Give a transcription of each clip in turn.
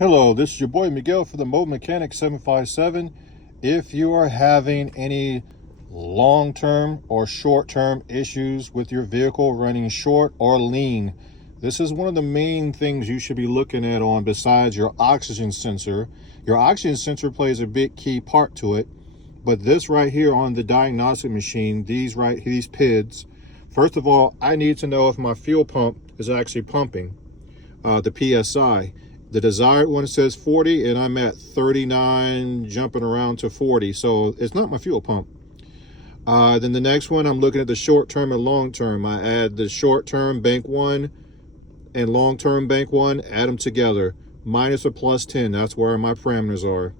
Hello, this is your boy Miguel for the Mobile Mechanic 757. If you are having any long-term or short-term issues with your vehicle running short or lean, this is one of the main things you should be looking at on besides your oxygen sensor. Your oxygen sensor plays a big key part to it, but this right here on the diagnostic machine, these PIDs, first of all, I need to know if my fuel pump is actually pumping the PSI. The desired one says 40 and I'm at 39, jumping around to 40. So it's not my fuel pump. Then the next one, I'm looking at the short term and long term. I add the short term bank 1 and long term bank 1, add them together. Minus or plus 10, that's where my parameters are.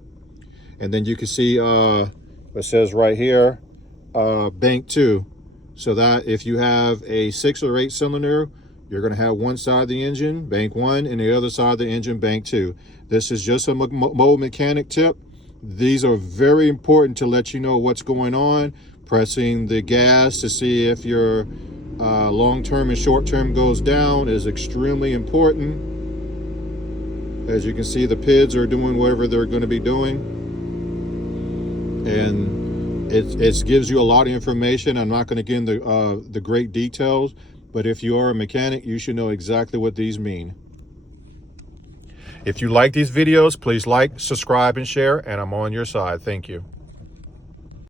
And then you can see it says right here, bank 2. So that if you have a 6 or 8 cylinder, you're going to have one side of the engine, bank 1, and the other side of the engine, bank 2. This is just a mobile mechanic tip. These are very important to let you know what's going on. Pressing the gas to see if your long-term and short-term goes down is extremely important. As you can see, the PIDs are doing whatever they're going to be doing. And it gives you a lot of information. I'm not going to get into the great details, but if you are a mechanic, you should know exactly what these mean. If you like these videos, please like, subscribe, and share, and I'm on your side. Thank you.